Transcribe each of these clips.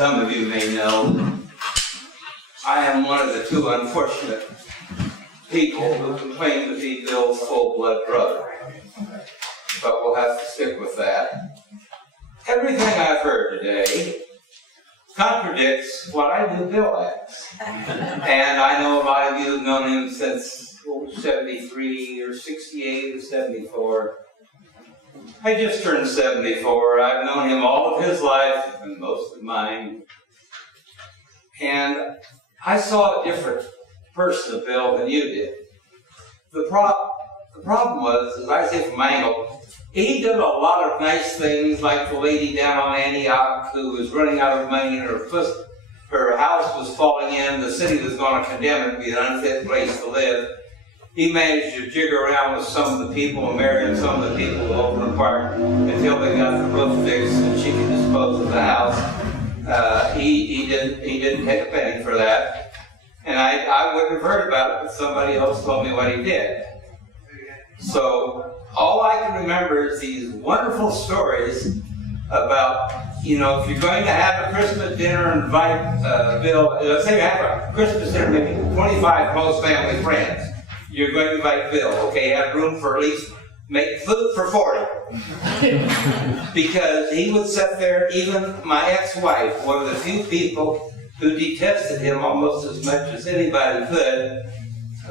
some of you may know, I am one of the two unfortunate people who can claim to be Bill's full-blood brother. But we'll have to stick with that. Everything I've heard today contradicts what I knew Bill as. And I know a lot of you have known him since 73 or 68 or 74. I just turned 74. I've known him all of his life and most of mine. And I saw a different person of Bill than you did. The problem was, as I say from my angle, he did a lot of nice things, like the lady down on Antioch who was running out of money and her house was falling in, the city was going to condemn it to be an unfit place to live. He managed to jigger around with some of the people and marry some of the people in Overland Park until they got the roof fixed and she could dispose of the house. He didn't take a penny for that. And I wouldn't have heard about it, but somebody else told me what he did. So all I can remember is these wonderful stories about, if you're going to have a Christmas dinner, invite Bill. Let's say you have a Christmas dinner, maybe 25 close family friends. You're going to invite Bill. Okay, have room for at least, make food for 40. Because he would sit there, even my ex-wife, one of the few people who detested him almost as much as anybody could,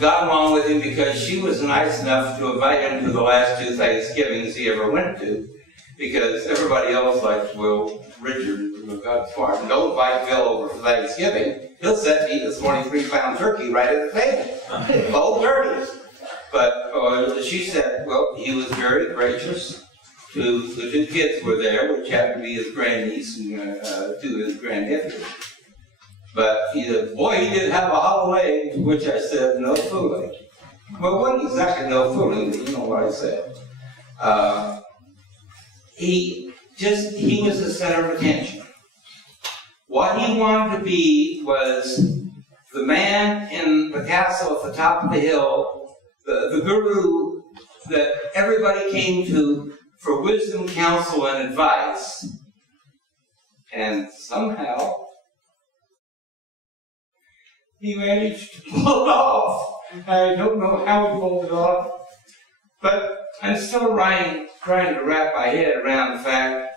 got along with him because she was nice enough to invite him to the last 2 Thanksgivings he ever went to. Because everybody else, like, well, Richard, got smart, don't invite Bill over for Thanksgiving. He'll sit and eat a 23-pound turkey right at the table. Both turkeys. But she said, well, he was very gracious to the 2 kids who were there, which happened to be his grandniece and 2 of his grandnephews. But he said, boy, he did have a hollow leg, to which I said, no fooling. Well, it wasn't exactly no fooling, but you know what I said. He was the center of attention. What he wanted to be was the man in the castle at the top of the hill, the guru that everybody came to for wisdom, counsel, and advice. And somehow, he managed to pull it off. I don't know how he pulled it off, but I'm still trying to wrap my head around the fact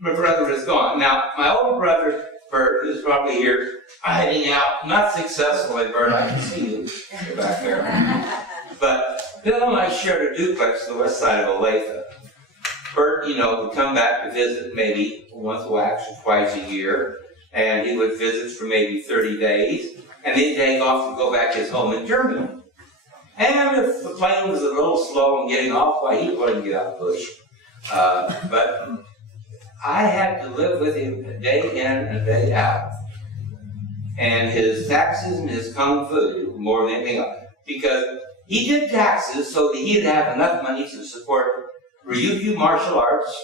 my brother is gone. Now, my older brother, Bert, who's probably here, hiding out, not successfully, Bert, I can see you. You're back there. But Bill and I shared a duplex on the west side of Olathe. Bert, would come back to visit maybe once or twice a year, and he would visit for maybe 30 days, and then take off and go back to his home in Germany. And if the plane was a little slow in getting off, why, he wouldn't get out of the bush. But I had to live with him day in and day out. And his taxes and his kung fu more than anything else. Because he did taxes so that he'd have enough money to support Ryukyu martial arts,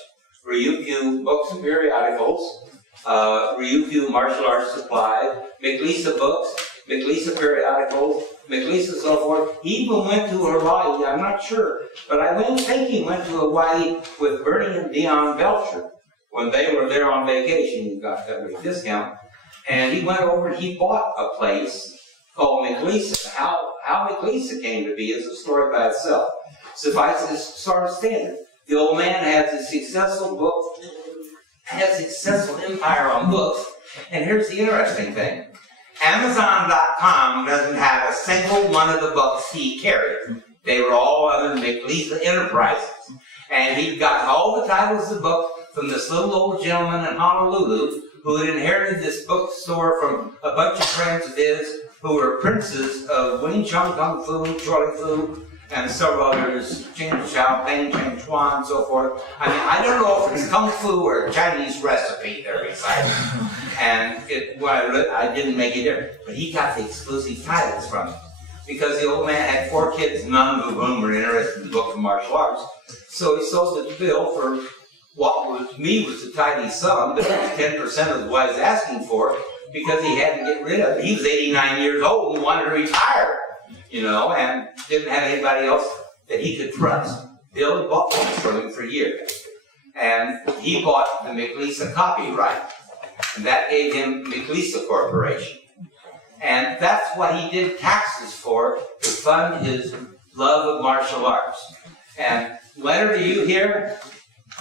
Ryukyu books and periodicals, Ryukyu martial arts supply, McLisa books, McLisa periodicals, McLisa so forth. He even went to Hawaii, I'm not sure, but I think he went to Hawaii with Bernie and Dion Belcher. When they were there on vacation, he got that big discount. And he went over and he bought a place called McLisa. How McLisa came to be is a story by itself. Suffice it to sort of standard. The old man has a successful empire on books. And here's the interesting thing. Amazon.com doesn't have a single one of the books he carried. They were all under McLisa Enterprises. And he got all the titles of the book from this little old gentleman in Honolulu who had inherited this bookstore from a bunch of friends of his who were princes of Wing Chun Kung Fu, Choi Fu, and several others, Jing Chao, Peng Cheng Chuan, and so forth. I mean, I don't know if it's Kung Fu or a Chinese recipe they're reciting. And I didn't make it different. But he got the exclusive titles from it. Because the old man had 4 kids, none of whom were interested in the book of martial arts. So he sold it to Bill for what to me was a tiny sum, but it was 10% of what he was asking for, because he had to get rid of it. He was 89 years old and wanted to retire, and didn't have anybody else that he could trust. Bill had bought one from him for years. And he bought the McLisa copyright. And that gave him McLeesa Corporation. And that's what he did taxes for, to fund his love of martial arts. And Leonard, are you here?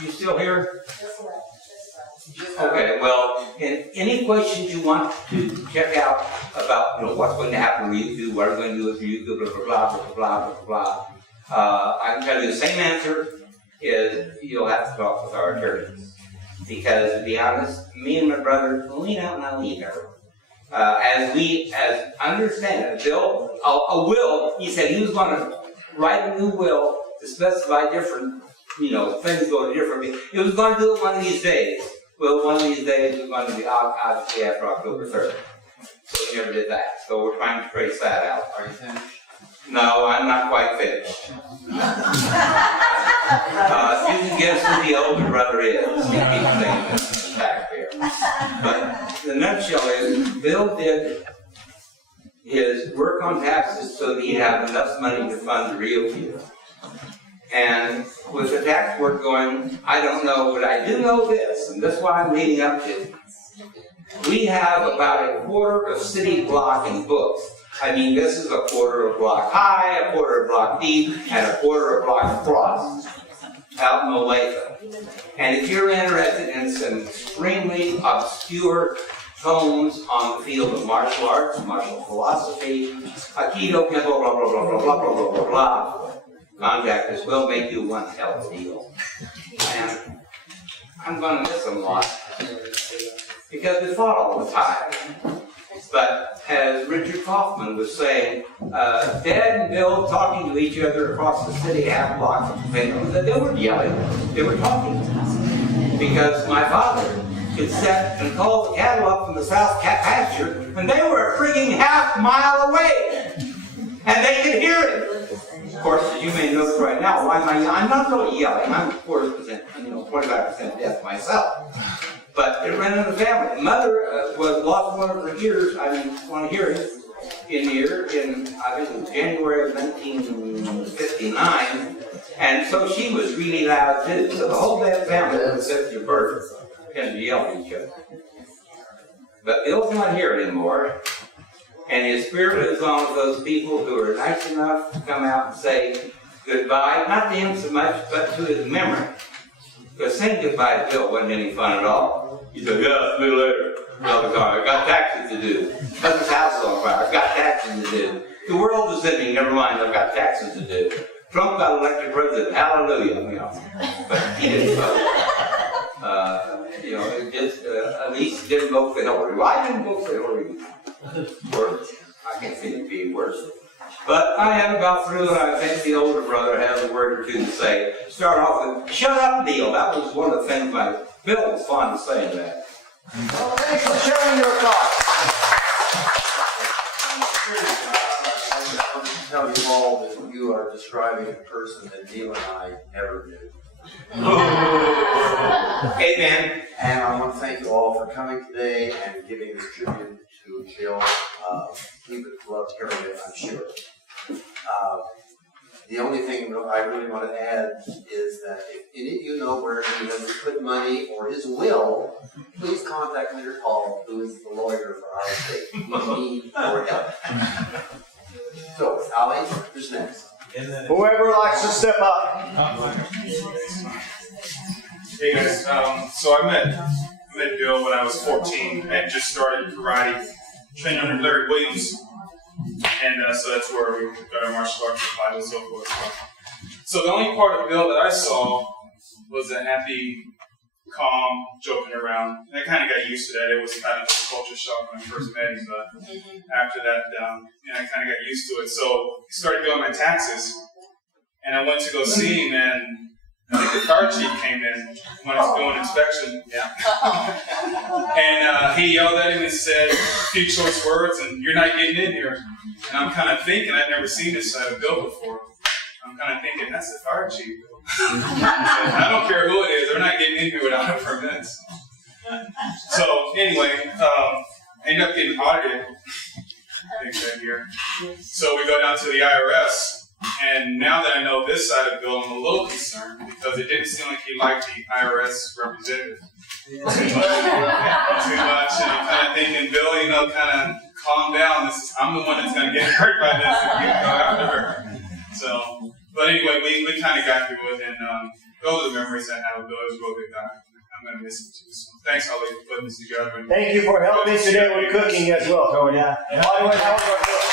You still here? Okay, well, any questions you want to check out about, what's going to happen with YouTube, what are we going to do with YouTube, blah, blah, blah, blah, blah, blah, blah. I can tell you the same answer is you'll have to talk with our attorneys. Because, to be honest, me and my brother, we don't know either. As understand it, Bill, a will, he said he was going to write a new will to specify different, things go differently. He was going to do it one of these days. Well, one of these days is going to be obviously after October 3rd. So we never did that. So we're trying to trace that out. Are you finished? No, I'm not quite finished. You can guess who the older brother is. He keeps saying this in the taxpayer. But the nutshell is, Bill did his work on taxes so that he'd have enough money to fund the real deal. And with the tax work going, I don't know, but I do know this, and that's what I'm leading up to. We have about a quarter of city block in books. I mean, this is a quarter of block high, a quarter of block deep, and a quarter of block across out in Olathe. And if you're interested in some extremely obscure tomes on the field of martial arts, martial philosophy, Aikido, Kempo, blah, blah, blah, blah, blah, blah, blah, blah, blah, contact us. We'll make you one hell of a deal. And I'm going to miss them a lot because we fought all the time. But as Richard Kaufman was saying, Dad and Bill talking to each other across the city, half block from the window, they weren't yelling, they were talking. Because my father could sit and call the cattle up from the south pasture, and they were a frigging half mile away. And they could hear it. Of course, as you may notice right now, I'm not really yelling. I'm 40%, 25% deaf myself. But it ran in the family. Mother lost one of her ears, one hearing in ear in, I think it was January of 1959. And so she was really loud too. So the whole damn family was at your birth and yell at each other. But Bill's not here anymore. And his spirit is on with those people who are nice enough to come out and say goodbye, not to him so much, but to his memory. Because saying goodbye to Bill wasn't any fun at all. He said, yeah, see you later. I've got taxes to do. Husband's house is on fire. I've got taxes to do. The world is ending. Never mind, I've got taxes to do. Trump got elected president. Hallelujah. But he didn't vote. At least he didn't vote for Hillary. Well, I didn't vote for Hillary. Or I can't see it being worse. But I am about through, and I think the older brother has a word or two to say. Start off with, shut up, Neil. That was one of the things my Bill was fond of saying that. Well, thanks for sharing your thoughts. I want to tell you all that you are describing a person that Neil and I never knew. Amen. And I want to thank you all for coming today and giving this tribute to Bill. He would love hearing it, I'm sure. The only thing that I really want to add is that if any of you know where he has put money or his will, please contact Leader Paul, who is the lawyer for our state. We need more help. So, Ali, who's next? Whoever likes to step up. Hey guys, so I met Bill when I was 14. I had just started karate, trained under Larry Williams, and so that's where we got our martial arts applied and so forth. So the only part of Bill that I saw was a happy, calm, joking around. And I kind of got used to that. It was kind of a culture shock when I first met him, but after that, I kind of got used to it. So I started doing my taxes, and I went to go see him, and I think the fire chief came in when I was doing inspection. Yeah. And he yelled at him and said a few choice words, and you're not getting in here. And I'm kind of thinking, I've never seen this side of Bill before. I'm kind of thinking, that's the fire chief. I don't care who it is, they're not getting in here without a permit. So anyway, I ended up getting audited. I think right here. So we go down to the IRS. And now that I know this side of Bill, I'm a little concerned because it didn't seem like he liked the IRS representative too much. And I'm kind of thinking, Bill, you know, kind of calm down. I'm the one that's going to get hurt by this if you go after her. So, but anyway, we kind of got through it, and those are the memories I have of Bill. He was a real good guy. I'm going to miss him too. So thanks, Holly, for putting this together. Thank you for helping me today with cooking as well, Tony. Yeah. By the way, how was our